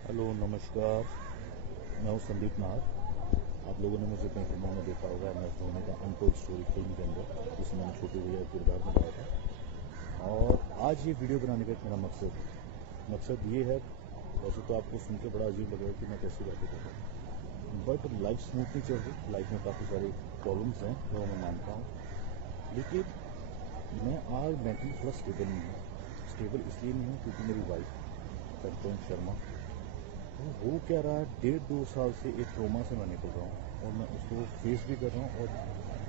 Hello नमस्कार। मैं हूँ संदीप नाहर। आप लोगों ने मुझे कई फिल्मों में देखा होगा, एम एस धोनी का अनटोल्ड स्टोरी फिल्म के अंदर, जिसमें मैंने छोटे भैया का किरदार निभाया था। और आज ये वीडियो बनाने का एक मेरा मकसद ये है। वैसे तो आपको सुन के बड़ा अजीब लगेगा कि मैं कैसी बातें कर रहा हूँ, बट लाइफ स्मूथ नहीं चल रही। लाइफ में काफ़ी सारे प्रॉब्लम्स हैं जो मैं मानता हूँ, लेकिन मैं आज मेंटली थोड़ा स्टेबल नहीं हूँ। स्टेबल इसलिए नहीं हूँ क्योंकि मेरी वाइफ कंचन शर्मा, वो क्या रहा है, 1.5-2 साल से एक ट्रोमा से मैं निकल रहा हूँ और मैं उसको फेस भी कर रहा हूँ और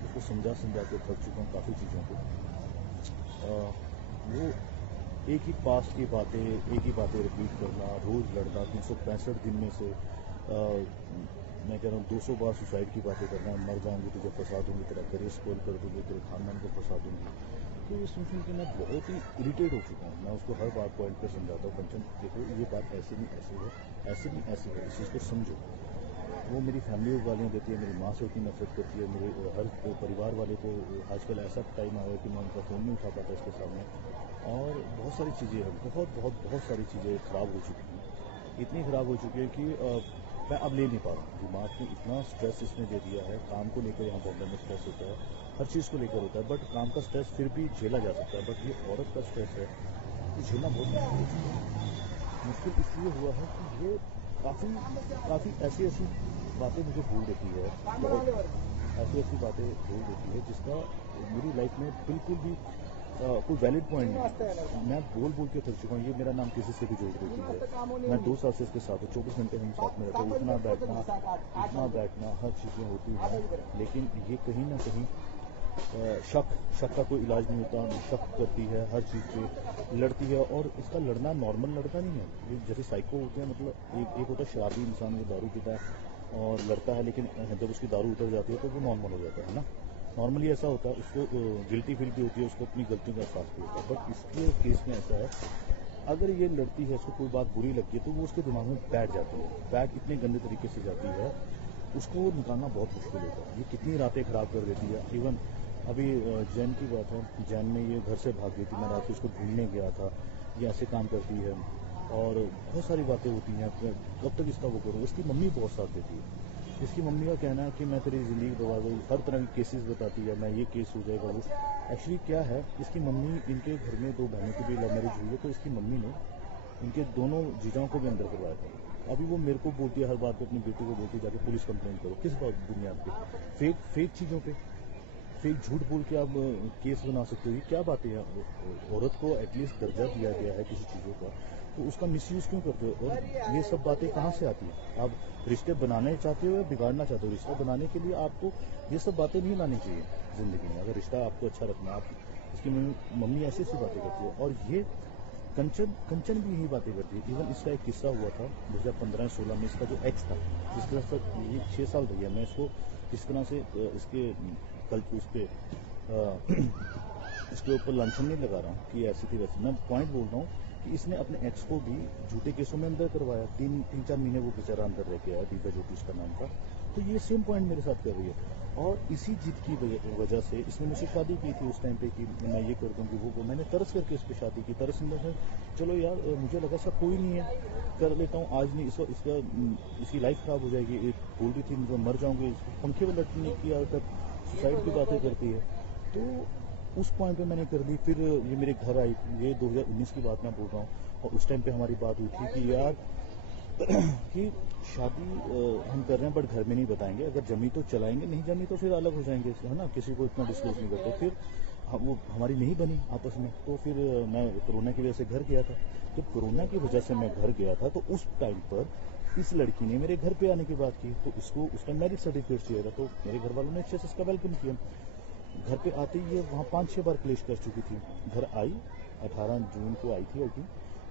उसको समझा के थक चुका हूँ काफ़ी चीज़ों को। वो एक ही पास्ट की बातें, एक ही बातें रिपीट करना, रोज़ लड़ना, 365 दिन में से मैं कह रहा हूँ 200 बार सुसाइड की बातें करना, मर जाऊंगी तुझे फंसा दूंगी, तेरा करियर स्पॉइल कर दूंगी, तेरे खानदान को फंसा दूंगी। तो ये सुन के मैं बहुत ही इरिटेट हो चुका हूँ। मैं उसको हर बात पॉइंट पे समझाता हूँ, कंचन देखो ये बात ऐसे नहीं ऐसे है, ऐसे नहीं ऐसे है, इस चीज़ को समझो। वो मेरी फैमिली को गालियाँ देती है, मेरी माँ से उतनी नफरत करती है, मेरे हर परिवार वाले को। आजकल ऐसा टाइम आ गया कि मैं उनका फ़ोन नहीं उठा पाता इसके सामने। और बहुत सारी चीज़ें हैं, बहुत बहुत बहुत सारी चीज़ें ख़राब हो चुकी हैं, इतनी ख़राब हो चुकी है कि मैं अब ले नहीं पा रहा हूँ। दिमाग में इतना स्ट्रेस इसने दे दिया है। काम को लेकर यहाँ बॉम्बे में स्ट्रेस होता है, हर चीज़ को लेकर होता है, बट काम का स्ट्रेस फिर भी झेला जा सकता है। बट ये औरत का स्ट्रेस है, ये झेलना बहुत मुश्किल हो चुका है। मुश्किल इसलिए हुआ है कि ये काफ़ी ऐसी ऐसी बातें मुझे बोल देती है, ऐसी ऐसी बातें बोल देती है जिसका मेरी लाइफ में बिल्कुल भी कोई वैलिड पॉइंट नहीं। मैं बोल बोल के थक चुका हूँ। ये मेरा नाम किसी से भी जोड़ देती है। मैं 2 साल से इसके साथ हूँ, 24 घंटे हम साथ में रहते हैं, उठना बैठना हर चीज़ें होती हैं, लेकिन ये कहीं ना कहीं शक का कोई इलाज नहीं होता। शक करती है, हर चीज़ पे लड़ती है, और इसका लड़ना नॉर्मल लड़का नहीं है। ये जैसे साइको होते हैं, मतलब एक होता है शराबी इंसान, वो दारू पीता है और लड़ता है, लेकिन जब उसकी दारू उतर जाती है तो वो नॉर्मल हो जाता है ना। नॉर्मली ऐसा होता है, उसको गिल्टी फील भी होती है, उसको अपनी गलतियों का एहसास भी होता है। बट इसके केस में ऐसा है, अगर ये लड़ती है, उसको कोई बात बुरी लगती है तो वो उसके दिमाग में बैठ जाती है। बैठ इतने गंदे तरीके से जाती है, उसको निकालना बहुत मुश्किल होता है। ये कितनी रातें ख़राब कर देती है। इवन अभी जैन की बात है, जैन में ये घर से भाग गई थी, मैं रात को इसको ढूंढने गया था। ये ऐसे काम करती है और बहुत सारी बातें होती हैं। कब तक इसका वो करूँ। इसकी मम्मी बहुत साथ देती है। इसकी मम्मी का कहना है कि मैं तेरी ज़िंदगी बर्बाद गई, हर तरह के केसेस बताती है, मैं ये केस हो जाएगा वो। एक्चुअली क्या है, इसकी मम्मी, इनके घर में 2 बहनों की भी लव मैरिज हुई है, तो इसकी मम्मी ने इनके दोनों जीजाओं को भी अंदर करवाया था। अभी वो मेरे को बोलती है, हर बात पे अपनी बेटी को बोलती है जाके पुलिस कंप्लेंट करो। किस बात बुनियाद पे? फेक चीज़ों पे, फेक झूठ बोल के आप केस बना सकते हो। ये क्या बातें हैं? औरत को एटलीस्ट दर्जा दिया गया है किसी चीज़ों का, तो उसका मिसयूज क्यों करते हो? और ये सब बातें कहाँ से आती हैं? आप रिश्ते बनाने चाहते हो या बिगाड़ना चाहते हो? रिश्ता बनाने के लिए आपको ये सब बातें नहीं लानी चाहिए ज़िंदगी में। अगर रिश्ता आपको अच्छा रखना, आप इसकी मम्मी ऐसी ऐसी बातें करती है, और ये कंचन भी यही बातें करती है। इवन इसका एक किस्सा हुआ था 2015-16 में। इसका जो एक्स था, जिसके साथ ये 6 साल रही है, मैं इसको इस तरह से इसके कल उस पर इसके ऊपर लांछन नहीं लगा रहा हूँ कि ऐसी थी वैसी। मैं पॉइंट बोल रहा हूँ कि इसने अपने एक्स को भी झूठे केसों में अंदर करवाया। 3-4 महीने वो बेचारा अंदर रह के आया, दिव्या ज्योति उसका नाम था। तो ये सेम पॉइंट मेरे साथ कर रही है, और इसी जिद की वजह से इसने मुझसे शादी की थी उस टाइम पे कि मैं ये कर दूंगी वो। मैंने तरस करके इस पर शादी की। तरस में चलो यार, मुझे लगा सब कोई नहीं है, कर लेता हूँ। आज नहीं, इसकी लाइफ खराब हो जाएगी। एक बोल रही थी मतलब मर जाऊंगी, पंखे में लटकने की आदत, सुसाइड की बातें करती है। तो उस पॉइंट पे मैंने कर दी। फिर ये मेरे घर आई, ये 2019 की बात मैं बोल रहा हूँ, और उस टाइम पे हमारी बात हुई थी कि यार कि शादी हम कर रहे हैं, बट घर में नहीं बताएंगे। अगर जमी तो चलाएंगे, नहीं जमी तो फिर अलग हो जाएंगे, है ना। किसी को इतना डिस्क्लोज नहीं करते। फिर वो हमारी नहीं बनी आपस में। तो फिर मैं कोरोना की वजह से घर गया था। जब कोरोना की वजह से मैं घर गया था, तो उस टाइम पर इस लड़की ने मेरे घर पे आने की बात की। तो इसको उस टाइम मैरिज सर्टिफिकेट चाहिए था, तो मेरे घर वालों ने अच्छे से इसका वेलकम किया। घर पे आते ही ये वहाँ 5-6 बार क्लेश कर चुकी थी। घर आई 18 जून को आई थी, 18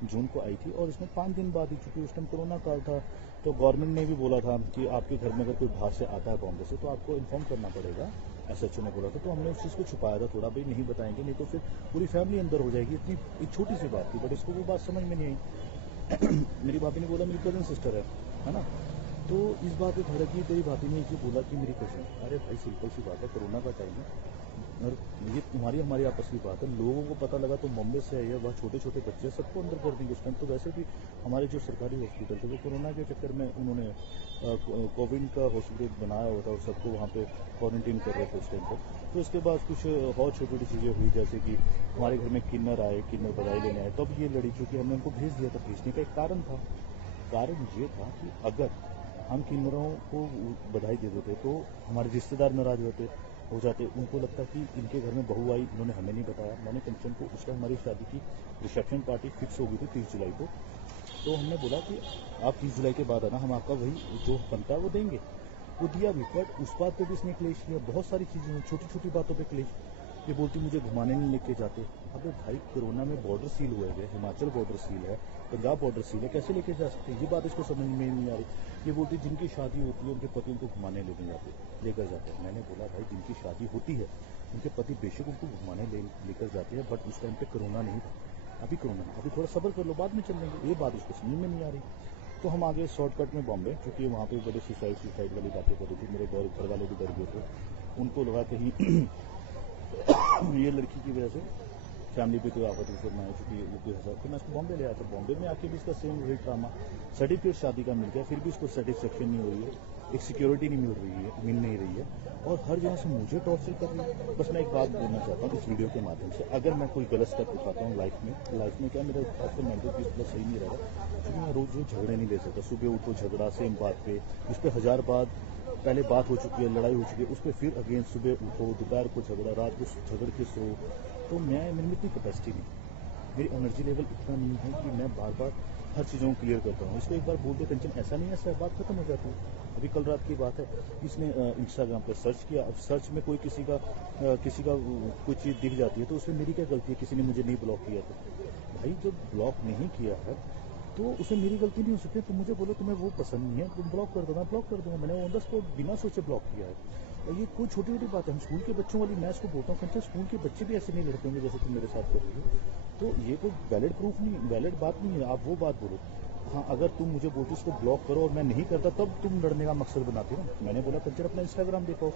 जून को आई थी, और इसमें 5 दिन बाद ही, चूंकि उस टाइम कोरोना काल था, तो गवर्नमेंट ने भी बोला था कि आपके घर में अगर कोई बाहर से आता है बॉम्बे से, तो आपको इन्फॉर्म करना पड़ेगा। एसएचओ ने बोला था। तो हमने उस चीज़ को छुपाया था थोड़ा, भाई नहीं बताएंगे, नहीं तो फिर पूरी फैमिली अंदर हो जाएगी। इतनी एक छोटी सी बात थी, बट इसको वो बात समझ में नहीं आई। मेरी भाभी ने बोला मेरी कजन सिस्टर है ना। तो इस बात पे भड़की, तेरी भाभी ने ये बोला कि मेरी कजन। अरे भाई सिंपल सी बात है, कोरोना का टाइम है, और ये तुम्हारी हमारी आपस की बात है। लोगों को पता लगा तो बॉम्बे से आई है, वहाँ छोटे छोटे बच्चे सबको अंदर कर देंगे उस टाइम। तो वैसे भी हमारे जो सरकारी हॉस्पिटल थे वो कोरोना के चक्कर में उन्होंने कोविड का हॉस्पिटल बनाया हुआ था और सबको वहाँ पे क्वारंटीन कर रहे थे उस टाइम पर। तो उसके बाद कुछ और छोटी छोटी चीज़ें हुई, जैसे कि हमारे घर में किन्नर आए, किन्नर बधाई लेने आए, तब ये लड़ी, चूँकि हमने उनको भेज दिया था। भेजने का एक कारण था, कारण ये था कि अगर हम किन्नरों को बधाई दे देते तो हमारे रिश्तेदार नाराज हो जाते। उनको लगता कि इनके घर में बहू आई, इन्होंने हमें नहीं बताया। मैंने कंचन को, उस टाइम हमारी शादी की रिसेप्शन पार्टी फिक्स हो गई थी 30 जुलाई को। तो हमने बोला कि आप 30 जुलाई के बाद आना, हम आपका वही जो बनता है वो देंगे। वो दिया भी, बट उस बात पे भी इसने क्लेश किया। बहुत सारी चीज़ें हैं, छोटी छोटी बातों पे क्लेश। ये बोलती मुझे घुमाने नहीं लेके जाते। अबे भाई, कोरोना में बॉर्डर सील हुए गए, हिमाचल बॉर्डर सील है, पंजाब बॉर्डर सील है, कैसे लेके जा सकते? ये बात इसको समझ में नहीं आ रही। ये बोलती जिनकी शादी होती है उनके पति उनको घुमाने लेकर जाते हैं। मैंने बोला भाई, जिनकी शादी होती है उनके पति बेशक उनको घुमाने लेकर जाते हैं, बट उस टाइम पे कोरोना नहीं था। अभी कोरोना, अभी थोड़ा सब्र कर लो, बाद में चल लेंगे। ये बात इसको समझ में नहीं आ रही। तो हम आगे शॉर्टकट में बॉम्बे, क्योंकि वहाँ पे बड़े सुसाइड वाली बातें कर रही थी। मेरे घर वाले भी डर गए थे, उनको लगा कहीं ये लड़की की वजह से फैमिली पे कोई आफत उफत ना है, चूँकि यूपी हजार। तो मैं इसको बॉम्बे ले आया था। बॉम्बे में आके भी इसका सेम वही ड्रामा। सर्टिफिकेट शादी का मिल गया, फिर भी इसको सेटिस्फेक्शन नहीं हो रही है, एक सिक्योरिटी नहीं मिल नहीं रही है, और हर जगह से मुझे टॉर्चर कर रही है। बस मैं एक बात बोलना चाहता हूँ इस वीडियो के माध्यम से, अगर मैं कोई गलत स्टेप उठाता हूँ लाइफ में क्या मेरा आजकल मेंटल पीस प्लस सही नहीं रहा, क्योंकि मैं रोज झगड़े नहीं ले सकता। सुबह उठो झगड़ा, सेम बात पे, उस पर 1000 बात पहले बात हो चुकी है, लड़ाई हो चुकी है, उस पर फिर अगेन सुबह उठो, दोपहर को झगड़ा, रात को झगड़ के सो। तो मेरे में इतनी कैपेसिटी नहीं, मेरी एनर्जी लेवल इतना नहीं है कि मैं बार बार हर चीज़ों को क्लियर करता हूँ। इसको एक बार बोलते कंचन ऐसा नहीं है, ऐसा बात खत्म हो जाती है। अभी कल रात की बात है, इसने इंस्टाग्राम पर सर्च किया। अब सर्च में कोई किसी का कोई चीज़ दिख जाती है तो उसमें मेरी क्या गलती है? किसी ने मुझे नहीं ब्लॉक किया तो भाई, जब ब्लॉक नहीं किया है तो उसमें मेरी गलती नहीं हो सकती। तो मुझे बोलो तुम्हें वो पसंद नहीं है, तुम ब्लॉक कर दो, मैं ब्लॉक कर दूंगा। मैंने ऑन द स्पॉट बिना सोचे ब्लॉक किया है। और ये कोई छोटी छोटी बात है। हम स्कूल के बच्चों वाली, मैं इसको बोलता हूँ कंचन, स्कूल के बच्चे भी ऐसे नहीं लड़ते होंगे जैसे तुम मेरे साथ कर रही हो। तो ये कोई वैलिड प्रूफ नहीं, वैलिड बात नहीं है। आप वो बात बोलो। हाँ, अगर तुम मुझे बोलते इसको ब्लॉक करो और मैं नहीं करता, तब तुम लड़ने का मकसद बनाते हो। मैंने बोला कंचन अपना इंस्टाग्राम दिखाओ,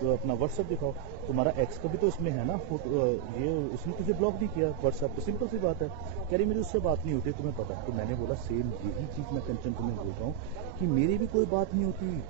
तो अपना व्हाट्सएप दिखाओ। तुम्हारा एक्स का भी तो इसमें है ना फोटो, ये उसने तुझे ब्लॉक नहीं किया व्हाट्सएप पे, सिंपल सी बात है। कह रही मेरी उससे बात नहीं होती, तुम्हें पता है। तो मैंने बोला सेम यही चीज़ मैं कंचन तुम्हें बोल रहा हूँ कि मेरी भी कोई बात नहीं होती।